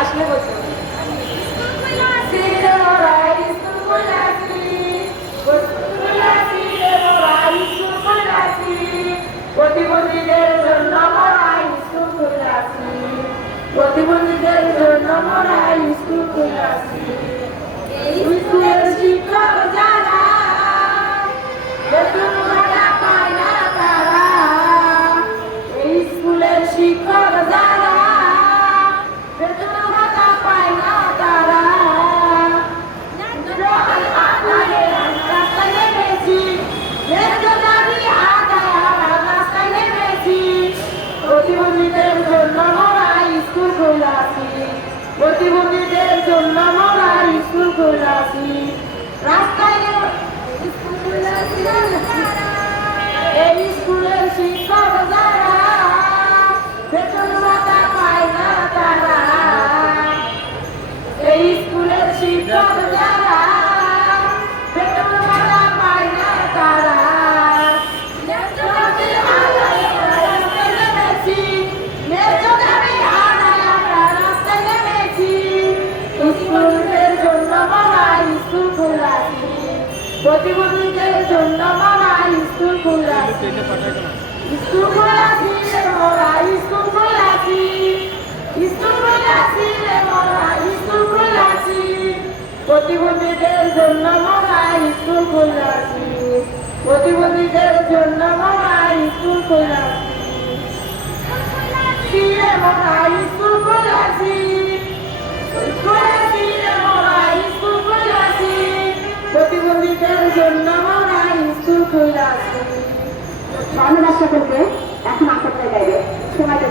আসলে বলতে হবে। প্রতিবন্ধীদের জন্য মোরা স্কুল খুলেছি, প্রতিবন্ধীদের জন্য মোরা স্কুল খুলেছি। এই স্কুলের শিক্ষক যারা বেতন ভাতা পায় না তারা, এই স্কুলের শিক্ষক যারা বেতন ভাতা পায় না তারা, রাস্তায় নেমেছি ন্যায্য দাবি আদায় রাস্তায় নেমেছি। প্রতিবন্ধীদের জন্য মোরা স্কুল খুলেছি, প্রতিবন্ধীদের জন্য মোরা স্কুল খুলেছি। রাস্তায় স্কুল খুলেছি, এই স্কুলের শিক্ষক যারা বেতন ভাতা পায় না তারা, এই স্কুলের শিক্ষক যারা বেতন ভাতা পায় না তারা, ন্যায্য দাবি আদায় রাস্তায় নেমেছি, ন্যায্য দাবি আদায় রাস্তায় নেমেছি। স্কুলের জন্য মোরা স্কুল খুলেছি, প্রতিবন্ধীদের জন্য মোরা স্কুল খুলেছি, স্কুল খুলেছি রে মোরা স্কুল খুলেছি, স্কুল খুলেছি রে মোরা স্কুল খুলেছি। প্রতিবন্ধীদের জন্য মোরা স্কুল খুলেছি, প্রতিবন্ধীদের জন্য মোরা স্কুল খুলেছি রে মোরা স্কুল খুলেছি, খুলেছি রে মোরা স্কুল খুলেছি। প্রতিবন্ধীদের জন্য মোরা স্কুল খুলেছি। ধন্যবাদ সকলকে। এখন আশা করে গাইবে সময়